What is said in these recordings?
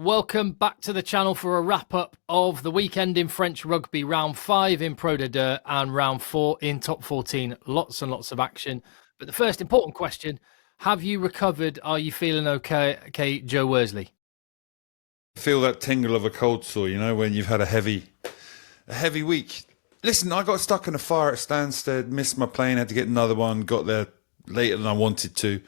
Welcome back to the channel for a wrap-up of the weekend in French rugby, round 5 in Pro D2 and round 4 in top 14. Lots and lots of action. But the first important question, have you recovered? Are you feeling okay, Joe Worsley? Feel that tingle of a cold sore, you know, when you've had a heavy week. Listen, I got stuck in a fire at Stansted, missed my plane, had to get another one, got there later than I wanted to,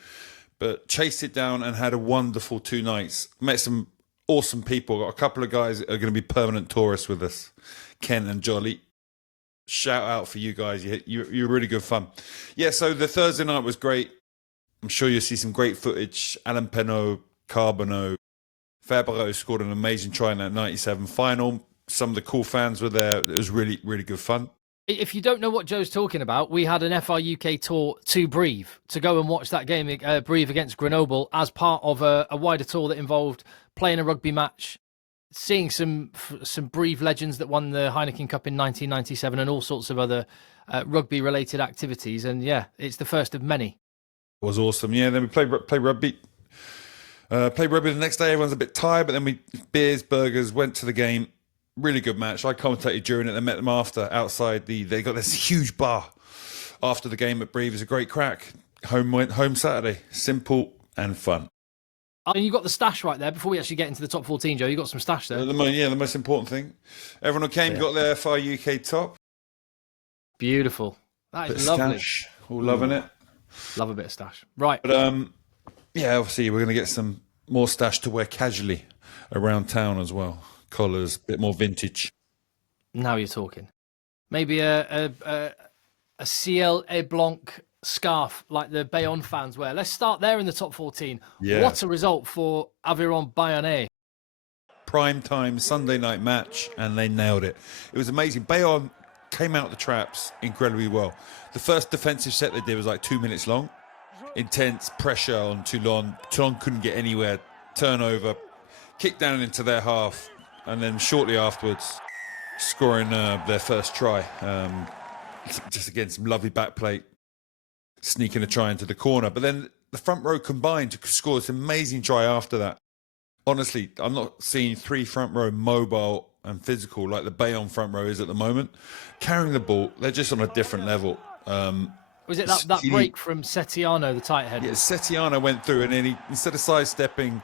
but chased it down and had a wonderful 2 nights. Met some awesome people. Got a couple of guys that are going to be permanent tourists with us, Ken and Jolly. Shout out for you guys. You're really good fun. Yeah, so the Thursday night was great. I'm sure you'll see some great footage. Alan Penot, Carbonneau, Fabre scored an amazing try in that 97 final. Some of the cool fans were there. It was really, really good fun. If you don't know what Joe's talking about, we had an FR UK tour to Brive to go and watch that game, Brive against Grenoble, as part of a wider tour that involved playing a rugby match, seeing some Brive legends that won the Heineken Cup in 1997 and all sorts of other rugby-related activities. And yeah, it's the first of many. It was awesome. Yeah, then we played rugby. Played rugby the next day. Everyone's a bit tired, but then we beers, burgers, went to the game. Really good match. I commentated during it and met them after outside. They got this huge bar after the game at Brive. It was a great crack. Home Saturday. Simple and fun. And you got the stash right there. Before we actually get into the top 14, Joe, you got some stash there. The most important thing. Everyone who came got their FR UK top. Beautiful. That is lovely. Stash. All loving it. Love a bit of stash. Right. But yeah, obviously we're going to get some more stash to wear casually around town as well. Collars, a bit more vintage. Now you're talking. Maybe a Ciel et Blanc scarf like the Bayonne fans wear. Let's start there in the top 14. Yeah. What a result for Aviron Bayonne. Prime time Sunday night match, and they nailed it. It was amazing. Bayonne came out the traps incredibly well. The first defensive set they did was like 2 minutes long. Intense pressure on Toulon. Toulon couldn't get anywhere. Turnover, kicked down into their half, and then shortly afterwards, scoring their first try. Just again, some lovely back plate, sneaking a try into the corner. But then the front row combined to score this amazing try after that. Honestly, I'm not seeing 3 front row mobile and physical like the Bayonne front row is at the moment. Carrying the ball, they're just on a different level. Was it that break from Settiano, the tight head? Yeah, Settiano went through, and then he, instead of sidestepping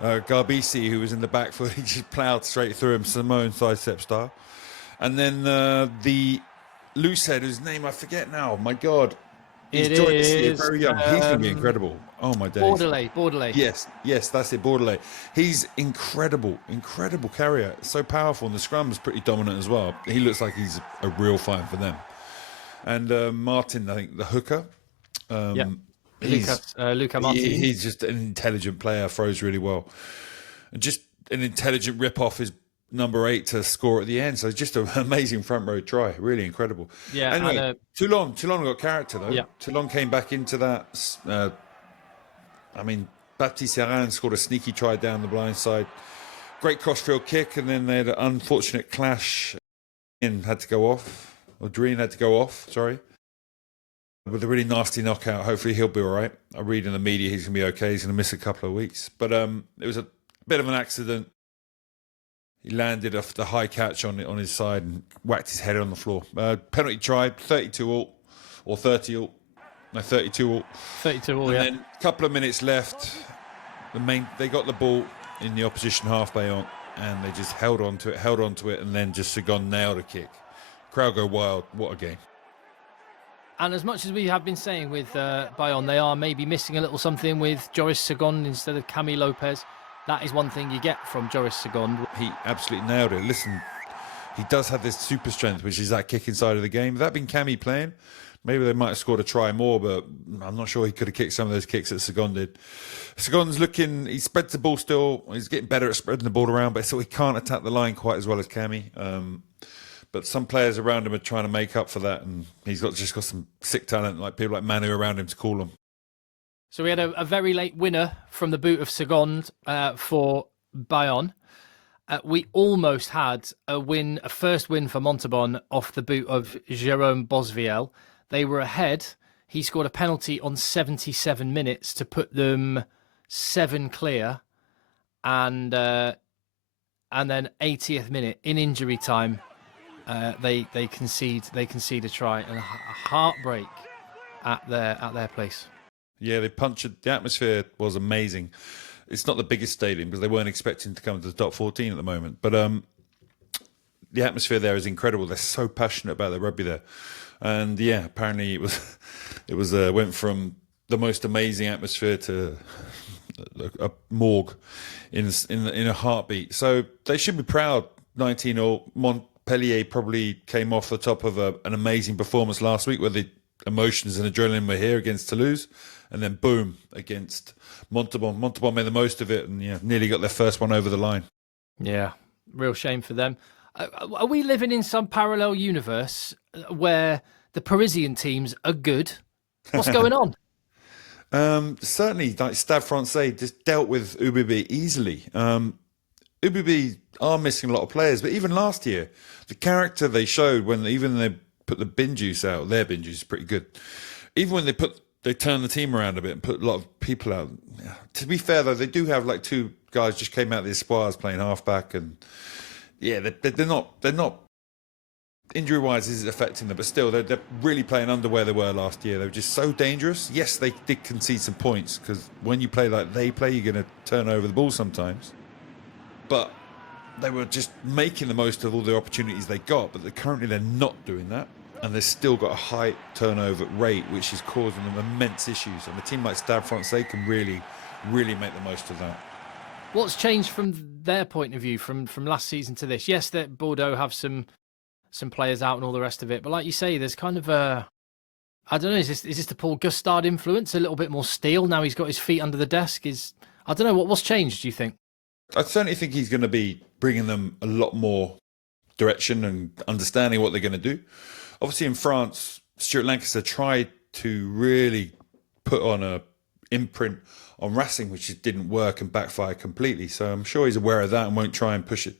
Garbisi, who was in the back foot, he just ploughed straight through him, Simone sidestep style. And then the loose head, whose name I forget now, my God. He's joined this year, very young. He's going to be incredible. Oh, my days. Bordelais. Yes, that's it, Bordelais. He's incredible carrier. So powerful, and the scrum's pretty dominant as well. He looks like he's a real find for them. And Martin, I think, the hooker. Luca Martin. He's just an intelligent player, throws really well. And just an intelligent rip off his number 8 to score at the end. So it's just an amazing front row try. Really incredible. Yeah. Anyway, Toulon got character though. Yeah. Toulon came back into that. Baptiste Serran scored a sneaky try down the blind side. Great crossfield kick, and then they had an unfortunate clash. Dreen had to go off, sorry. With a really nasty knockout. Hopefully he'll be all right. I read in the media he's going to be okay. He's going to miss a couple of weeks. But it was a bit of an accident. He landed off the high catch on his side and whacked his head on the floor. Penalty try, 32 all, or 30 all. No, 32 all. 32 all, and then a couple of minutes left. They got the ball in the opposition half Bayonne, and they just held on to it, and then just Sagon nailed a kick. Crowd go wild. What a game. And as much as we have been saying with Bayonne, they are maybe missing a little something with Joris Sagon instead of Camille Lopez. That is one thing you get from Joris Sagon. He absolutely nailed it. Listen, he does have this super strength, which is that kick inside of the game. If that had been Camille playing, maybe they might have scored a try more, but I'm not sure he could have kicked some of those kicks that Sagon did. Sagon's looking, he spreads the ball still. He's getting better at spreading the ball around, but so he can't attack the line quite as well as Camille. But some players around him are trying to make up for that, and he's just got some sick talent, like people like Manu around him to call him. So we had a very late winner from the boot of Sagon for Bayonne. We almost had a first win for Montauban off the boot of Jérôme Bosviel. They were ahead. He scored a penalty on 77 minutes to put them 7 clear. and then 80th minute in injury time, they concede a try, and a heartbreak at their place. Yeah, they punctured. The atmosphere was amazing. It's not the biggest stadium because they weren't expecting to come to the top 14 at the moment, but the atmosphere there is incredible. They're so passionate about their rugby there, and yeah, apparently it went from the most amazing atmosphere to a morgue in a heartbeat. So they should be proud. 19-0. Montpellier probably came off the top of an amazing performance last week, where the emotions and adrenaline were here against Toulouse, and then boom against Montauban. Montauban made the most of it, and nearly got their first one over the line. Yeah, real shame for them. Are we living in some parallel universe where the Parisian teams are good? What's going on? Certainly, like Stade Francais just dealt with UBB easily. UBB are missing a lot of players, but even last year, the character they showed when they put the bin juice out, their bin juice is pretty good. Even when they turned the team around a bit and put a lot of people out. To be fair though, they do have like two guys just came out of the Espoirs playing halfback, and yeah, they're not injury wise is affecting them, but still they're really playing under where they were last year. They were just so dangerous. Yes, they did concede some points because when you play like they play, you're going to turn over the ball sometimes. But they were just making the most of all the opportunities they got, but currently they're not doing that, and they've still got a high turnover rate, which is causing them immense issues. And a team like Stade Francais can really make the most of that. What's changed from their point of view from last season to this? Yes, that Bordeaux have some players out and all the rest of it, but like you say, there's kind of a, I don't know, is this the Paul Gustard influence? A little bit more steel now he's got his feet under the desk. I don't know what's changed. Do you think? I certainly think he's going to be bringing them a lot more direction and understanding what they're going to do. Obviously, in France, Stuart Lancaster tried to really put on a imprint on Racing, which just didn't work and backfired completely. So I'm sure he's aware of that and won't try and push it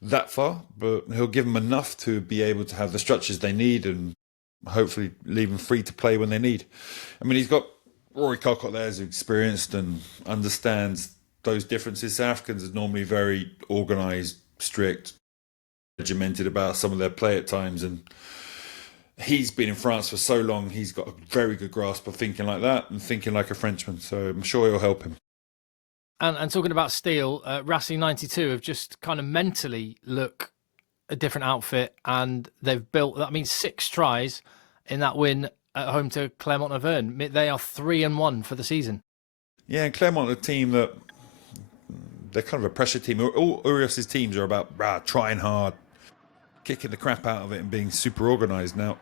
that far, but he'll give them enough to be able to have the structures they need and hopefully leave them free to play when they need. I mean, he's got Rory Colcott there who's experienced and understands those differences. South Africans are normally very organised, strict, regimented about some of their play at times, and he's been in France for so long, he's got a very good grasp of thinking like that and thinking like a Frenchman, so I'm sure he'll help him. And talking about steel, Racing 92 have just kind of mentally look a different outfit, and they've built, 6 tries in that win at home to Clermont Auvergne. They are 3-1 for the season. Yeah, and Clermont are a team that they're kind of a pressure team. All Urios's teams are about trying hard, kicking the crap out of it and being super organised. Now,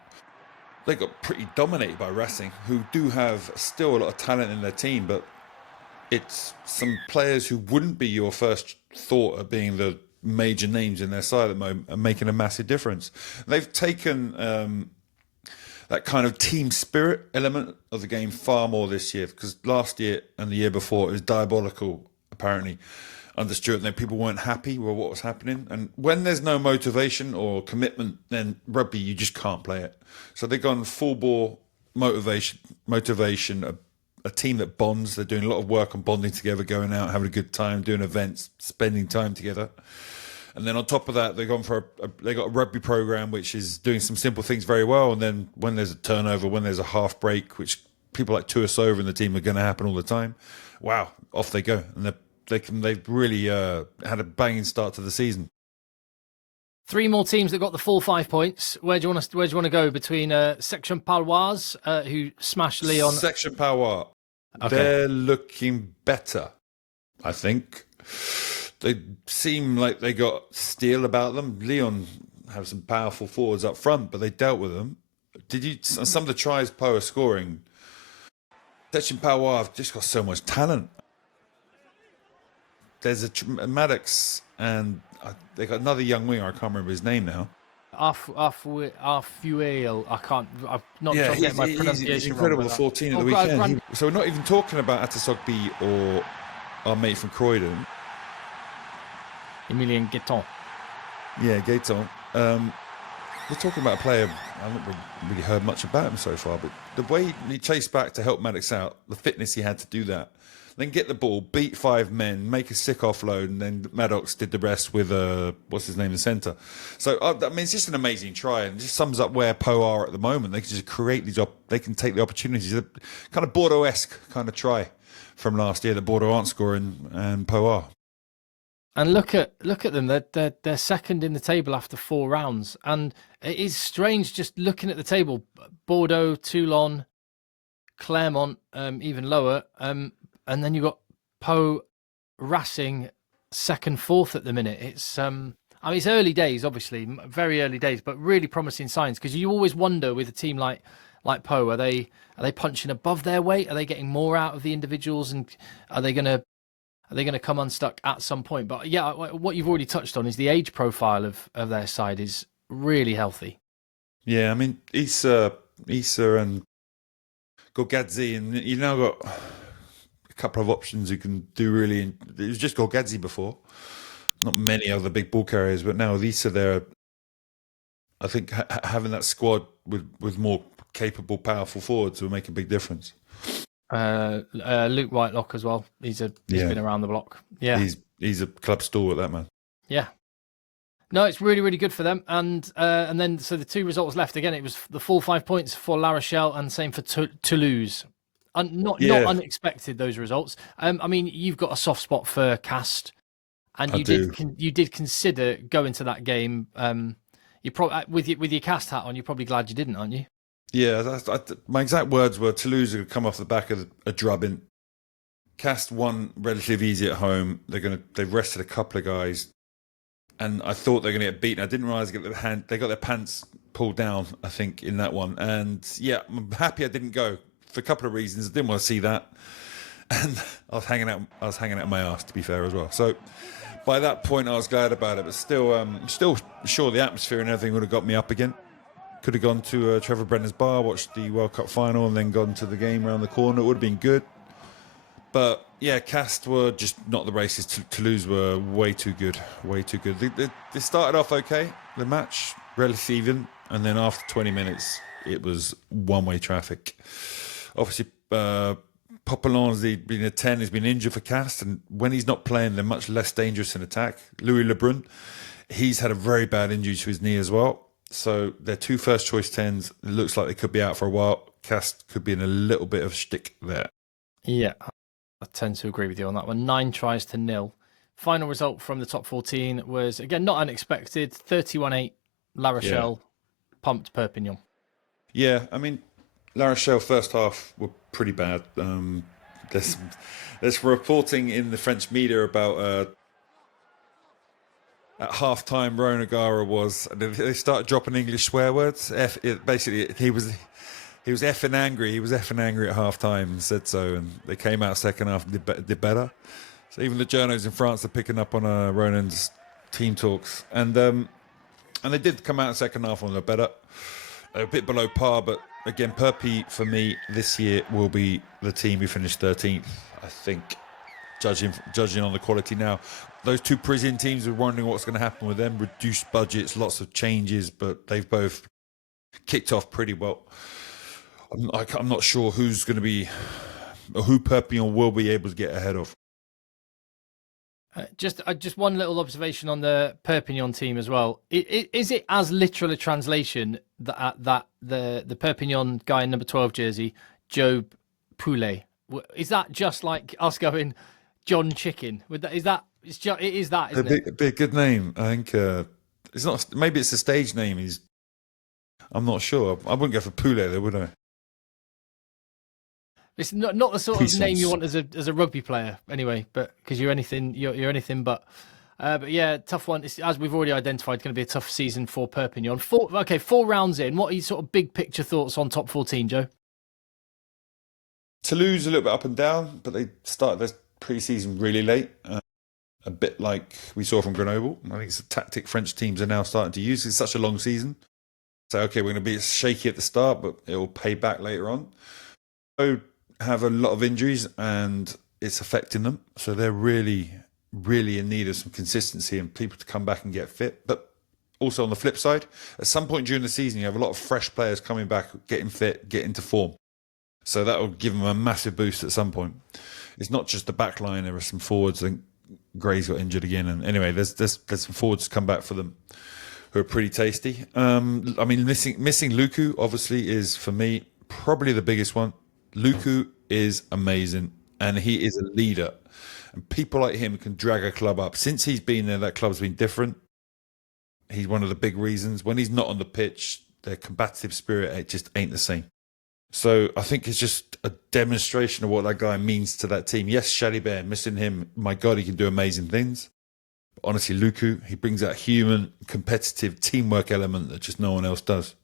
they got pretty dominated by Racing, who do have still a lot of talent in their team, but it's some players who wouldn't be your first thought of being the major names in their side at the moment are making a massive difference. They've taken that kind of team spirit element of the game far more this year, because last year and the year before it was diabolical, apparently, under Stuart. And people weren't happy with what was happening. And when there's no motivation or commitment, then rugby, you just can't play it. So they've gone full bore motivation, a team that bonds. They're doing a lot of work on bonding together, going out, having a good time, doing events, spending time together. And then on top of that, they've gone for they got a rugby program which is doing some simple things very well. And then when there's a turnover, when there's a half break, which people like Toulouse in the team are going to happen all the time, wow, off they go. And they've really had a banging start to the season. 3 more teams that got the full 5 points. Where do you want to go between Section Paloise, who smashed Lyon? Section Paloise. Okay. They're looking better, I think. They seem like they got steel about them. Lyon have some powerful forwards up front, but they dealt with them. Some of the tries Poe are scoring, Section Paloise have just got so much talent. There's a Maddox, and they got another young winger. I can't remember his name now. Arfuel. I'm not yeah, sure to get my pronunciation he's incredible. wrong, The 14 at the weekend. So we're not even talking about Atasogby or our mate from Croydon, Emilien Gueton. Yeah, Gaeton. We're talking about a player I haven't really heard much about him so far, but the way he chased back to help Maddox out, the fitness he had to do that, then get the ball, beat 5 men, make a sick offload, and then Maddox did the rest with what's his name, the centre. So I mean, it's just an amazing try, and it just sums up where Po are at the moment. They can just create these. They can take the opportunities. A kind of Bordeaux-esque kind of try from last year that Bordeaux aren't scoring, and Po are. And look at them. They're second in the table after 4 rounds, and it is strange just looking at the table. Bordeaux, Toulon, Clermont, even lower, and then you've got Po, Racing, second, fourth at the minute. It's I mean, it's early days, obviously, very early days, but really promising signs, because you always wonder with a team like Po, are they punching above their weight? Are they getting more out of the individuals, and are they going to come unstuck at some point? But yeah, what you've already touched on is the age profile of their side is really healthy. Yeah, I mean, Issa and Gorgadze, and you've now got a couple of options who can do really. It was just Gorgadze before, not many other big ball carriers, but now Issa there. I think having that squad with more capable, powerful forwards will make a big difference. Luke Whitelock as well. He's been around the block. Yeah, he's a club stalwart, that man. Yeah. No, it's really, really good for them. And then, so the 2 results left, again, it was the full 5 points for La Rochelle and same for Toulouse. Not unexpected, those results. I mean, you've got a soft spot for Cast, and you did consider going to that game. You probably with your Cast hat on, you're probably glad you didn't, aren't you? Yeah, my exact words were Toulouse are going to come off the back of a drubbing. Cast won relatively easy at home. They've rested a couple of guys. And I thought they were going to get beaten. I didn't realise they got their pants pulled down, I think, in that one. And yeah, I'm happy I didn't go for a couple of reasons. I didn't want to see that, and I was hanging out my arse, to be fair, as well. So by that point, I was glad about it. But still, still sure the atmosphere and everything would have got me up again. Could have gone to Trevor Brenner's bar, watched the World Cup final, and then gone to the game around the corner. It would have been good. But yeah, Cast were just not the races. Toulouse were way too good, way too good. They started off okay, the match, relatively even, and then after 20 minutes, it was one-way traffic. Obviously, Popolon's been a 10, he's been injured for Cast, and when he's not playing, they're much less dangerous in attack. Louis Lebrun, he's had a very bad injury to his knee as well. So their 2 first-choice 10s, it looks like they could be out for a while. Cast could be in a little bit of shtick there. Yeah. I tend to agree with you on that one. 9 tries to 0. Final result from the top 14 was, again, not unexpected. 31-8, La Rochelle pumped Perpignan. Yeah, I mean, La Rochelle first half were pretty bad. There's reporting in the French media about at half-time, Ronan Gara they started dropping English swear words. Basically, he was effing angry. He was effing angry at half time and said so. And they came out second half and did better. So even the journos in France are picking up on Ronan's team talks. And they did come out in second half on the better. A bit below par, but again, Perpy for me this year will be the team who finished 13th, I think, judging on the quality now. Those 2 Parisian teams are wondering what's going to happen with them. Reduced budgets, lots of changes, but they've both kicked off pretty well. I'm not sure who's going to be, or who Perpignan will be able to get ahead of. Just one little observation on the Perpignan team as well. Is it as literal a translation that the Perpignan guy in number 12 jersey, Job Poulet, is that just like us going John Chicken? It is that, isn't it? It'd be a good name. I think it's not. Maybe it's a stage name. I'm not sure. I wouldn't go for Poulet though, would I? It's not the sort of name you want as a rugby player, anyway. But because you're anything but. But yeah, tough one. It's, as we've already identified, going to be a tough season for Perpignan. 4 rounds in. What are your sort of big picture thoughts on top 14, Joe? Toulouse a little bit up and down, but they started their pre-season really late. A bit like we saw from Grenoble. I think it's a tactic French teams are now starting to use. It's such a long season. So, okay, we're going to be shaky at the start, but it will pay back later on. So have a lot of injuries and it's affecting them. So they're really, really in need of some consistency and people to come back and get fit. But also on the flip side, at some point during the season, you have a lot of fresh players coming back, getting fit, getting to form. So that will give them a massive boost at some point. it's not just the back line. There are some forwards. I think Gray's got injured again. And anyway, there's some forwards to come back for them who are pretty tasty. I mean, missing Luku, obviously, is, for me, probably the biggest one. Luku is amazing, and he is a leader. And people like him can drag a club up. Since he's been there, that club's been different. He's one of the big reasons. When he's not on the pitch, their combative spirit, it just ain't the same. So I think it's just a demonstration of what that guy means to that team. Yes, Chalibert, missing him, my God, he can do amazing things. But honestly, Luku, he brings that human, competitive teamwork element that just no one else does.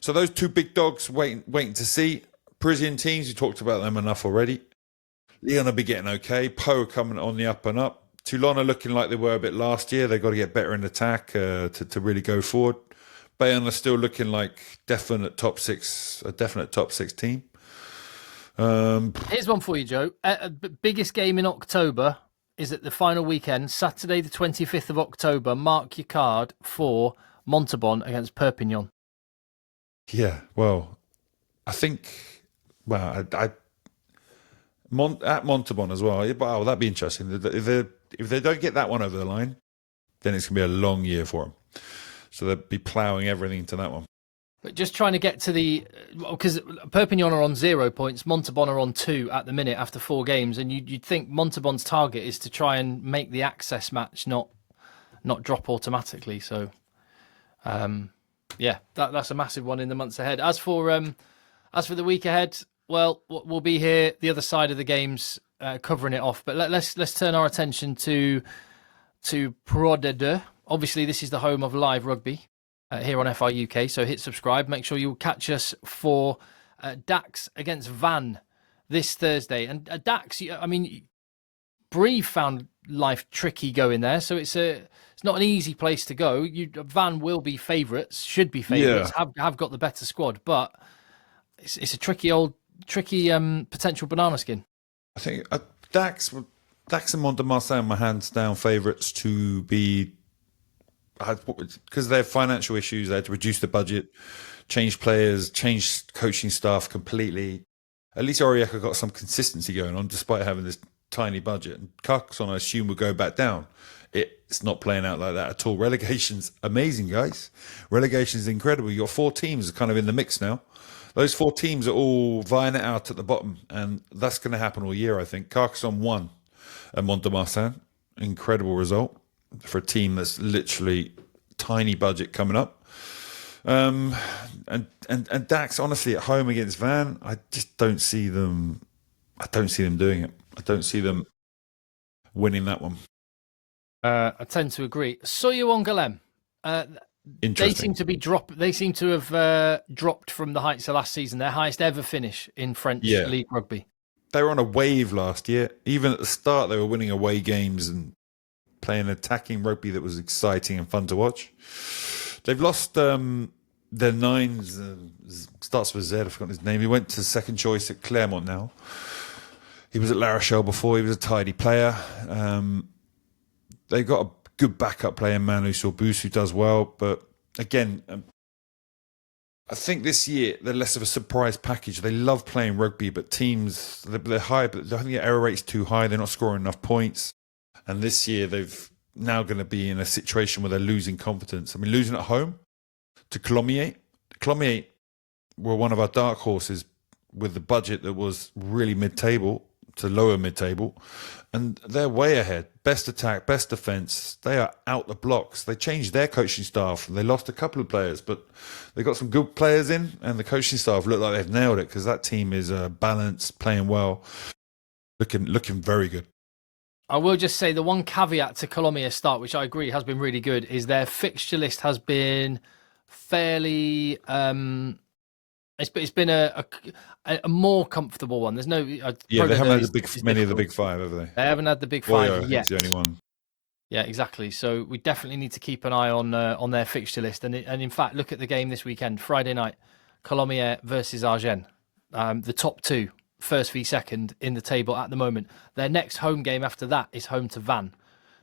So those two big dogs, waiting to see. Parisian teams, we talked about them enough already. Lyon will be getting okay. Pau coming on the up and up. Toulon are looking like they were a bit last year. They've got to get better in attack to really go forward. Bayonne are still looking like a definite top six team. Here's one for you, Joe. Biggest game in October is at the final weekend, Saturday the 25th of October. Mark your card for Montauban against Perpignan. Yeah, well, I think, at Montauban as well. Oh, that'd be interesting. If they don't get that one over the line, then it's going to be a long year for them. So they'll be ploughing everything into that one. But just trying to get to because Perpignan are on 0 points, Montauban are on 2 at the minute after 4 games, and you'd think Montauban's target is to try and make the access match not drop automatically. So, yeah, that's a massive one in the months ahead. As for the week ahead, well, we'll be here the other side of the games covering it off. But let's turn our attention to Pro D2. Obviously, this is the home of live rugby here on FR UK. So hit subscribe. Make sure you catch us for Dax against Van this Thursday. And Dax, I mean, Brive found life tricky going there, so it's not an easy place to go. Van will be favourites, should be favourites, have got the better squad, but it's a tricky potential banana skin. I think Dax and Mont-de-Marsan, my hands down favourites to be, because they have financial issues. They had to reduce the budget, change players, change coaching staff completely. At least Orieka got some consistency going on despite having this tiny budget. And Carcassonne, I assume, will go back down. It's not playing out like that at all. Relegation's amazing, guys. Relegation's incredible. You've got 4 teams kind of in the mix now. Those 4 teams are all vying it out at the bottom, and that's going to happen all year, I think. Carcassonne won at Mont-de-Marsan. Incredible result for a team that's literally tiny budget coming up. And Dax, honestly, at home against Van, I just don't see them. I don't see them doing it. I don't see them winning that one. I tend to agree. Soyou-Angoulême. They seem to be They seem to have dropped from the heights of last season. Their highest ever finish in French League rugby. They were on a wave last year. Even at the start, they were winning away games and playing attacking rugby that was exciting and fun to watch. They've lost their 9s. Starts with Z. I forgot his name. He went to second choice at Clermont now. He was at La Rochelle before. He was a tidy player. They've got a good backup player, Manu Sorbus, who does well. But again, I think this year they're less of a surprise package. They love playing rugby, but teams, they're high, but I think the error rate's too high. They're not scoring enough points. And this year they've now going to be in a situation where they're losing confidence. I mean, losing at home to Colomiers. Colomiers were one of our dark horses with the budget that was really mid-table to lower mid-table. And they're way ahead. Best attack, best defence. They are out the blocks. They changed their coaching staff. They lost a couple of players, but they got some good players in, and the coaching staff look like they've nailed it because that team is balanced, playing well, looking very good. I will just say the one caveat to Colomiers start, which I agree has been really good, is their fixture list has been fairly. It's been a more comfortable one. There's no. They haven't had many of the big 5, have they? They haven't had the big 5 yet. He's the only one. Yeah, exactly. So we definitely need to keep an eye on their fixture list, and in fact, look at the game this weekend, Friday night, Colomiers versus Agen, the top 2. First v second in the table at the moment. Their next home game after that is home to Van.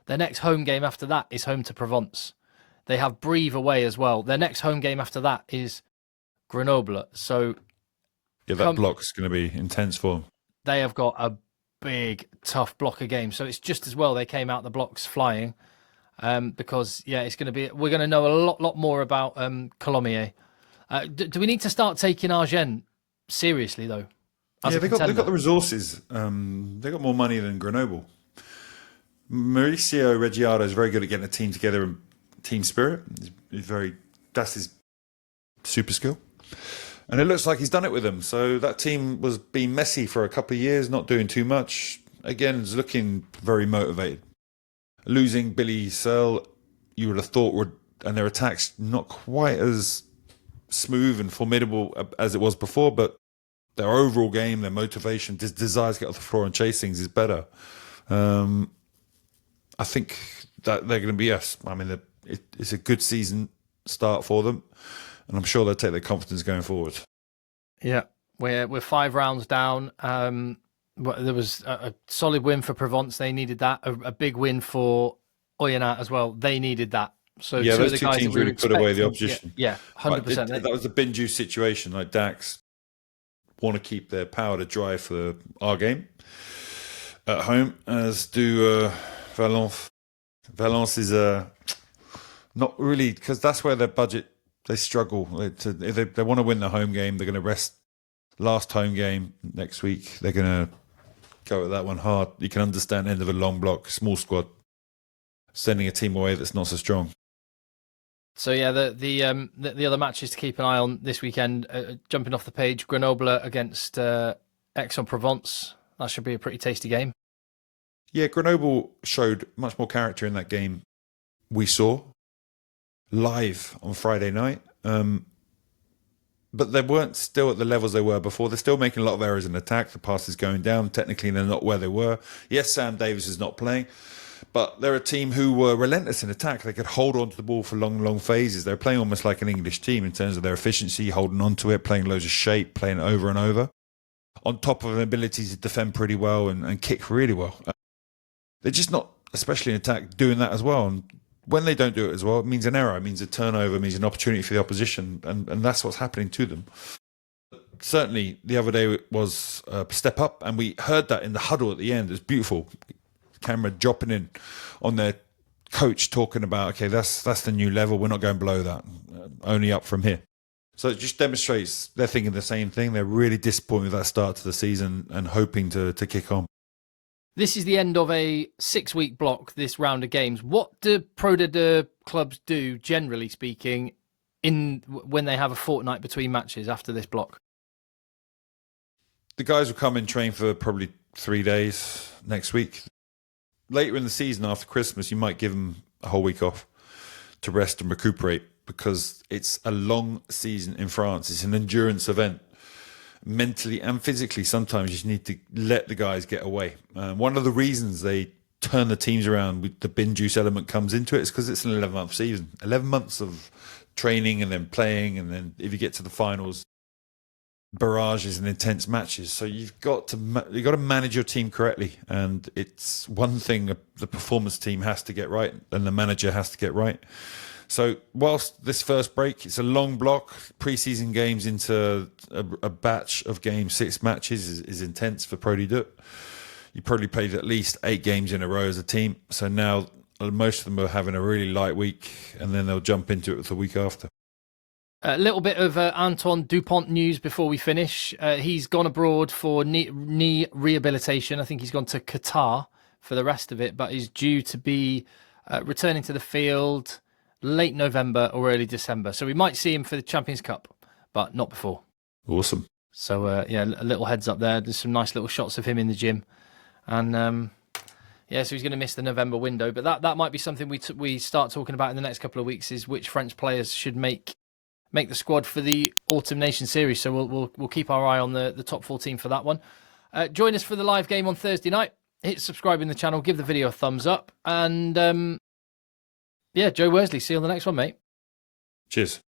Their next home game after that is home to Provence. They have Brive away as well. Their next home game after that is Grenoble. So that block's going to be intense for them. They have got a big, tough block of games. So it's just as well they came out the blocks flying, because it's going to be. We're going to know a lot more about Colomiers. Do we need to start taking Agen seriously though? They've got the resources. They've got more money than Grenoble. Mauricio Reggiado is very good at getting a team together and team spirit. That's his super skill. And it looks like he's done it with them. So that team was being messy for a couple of years, not doing too much. Again, is looking very motivated. Losing Billy Searle, you would have thought and their attacks not quite as smooth and formidable as it was before, but their overall game, their motivation, desire to get off the floor and chase things is better. I think that they're going to be, yes. I mean, it's a good season start for them, and I'm sure they'll take their confidence going forward. Yeah, we're 5 rounds down. There was a solid win for Provence. They needed that. A big win for Oyonnax as well. They needed that. So yeah, those the two guys teams really put away the opposition. Yeah, 100%. That was a bin juice situation. Like Dax want to keep their powder dry for our game at home, as do Valence. Valence is not really, because that's where their budget, they struggle. If they want to win the home game, they're going to rest last home game next week. They're going to go at that one hard. You can understand end of a long block, small squad, sending a team away that's not so strong. So yeah, the other matches to keep an eye on this weekend, jumping off the page, Grenoble against Aix-en-Provence. That should be a pretty tasty game. Yeah, Grenoble showed much more character in that game we saw live on Friday night. But they weren't still at the levels they were before. They're still making a lot of errors in attack. The pass is going down. Technically, they're not where they were. Yes, Sam Davis is not playing, but they're a team who were relentless in attack. They could hold on to the ball for long phases. They're playing almost like an English team in terms of their efficiency, holding on to it, playing loads of shape, playing it over and over, on top of an ability to defend pretty well and kick really well. They're just not, especially in attack, doing that as well. And when they don't do it as well, it means an error, it means a turnover, it means an opportunity for the opposition. And that's what's happening to them. Certainly, the other day was a step up, and we heard that in the huddle at the end. It was beautiful. Camera dropping in on their coach, talking about, okay, that's the new level. We're not going below that, only up from here. So it just demonstrates they're thinking the same thing. They're really disappointed with that start to the season and hoping to kick on. This is the end of a 6-week block, this round of games. What do Pro D2 clubs do, generally speaking, when they have a fortnight between matches after this block? The guys will come and train for probably 3 days next week. Later in the season, after Christmas, you might give them a whole week off to rest and recuperate, because it's a long season in France. It's an endurance event. Mentally and physically, sometimes you just need to let the guys get away. One of the reasons they turn the teams around with the bin juice element comes into it is because it's an 11-month season. 11 months of training and then playing, and then if you get to the finals, barrages and intense matches. So you've got to manage your team correctly, and it's one thing the performance team has to get right and the manager has to get right. So whilst this first break, it's a long block, pre-season games into a batch of games, 6 matches is intense for Pro D2. You probably played at least 8 games in a row as a team. So now most of them are having a really light week, and then they'll jump into it the week after. A little bit of Antoine Dupont news before we finish. He's gone abroad for knee rehabilitation. I think he's gone to Qatar for the rest of it, but he's due to be returning to the field late November or early December. So we might see him for the Champions Cup, but not before. Awesome. So, a little heads up there. There's some nice little shots of him in the gym. And, so he's going to miss the November window. But that might be something we start talking about in the next couple of weeks, is which French players should make the squad for the Autumn Nation Series. So we'll keep our eye on the top 14 for that one. Join us for the live game on Thursday night. Hit subscribe in the channel, give the video a thumbs up, and Joe Worsley, see you on the next one, mate. Cheers.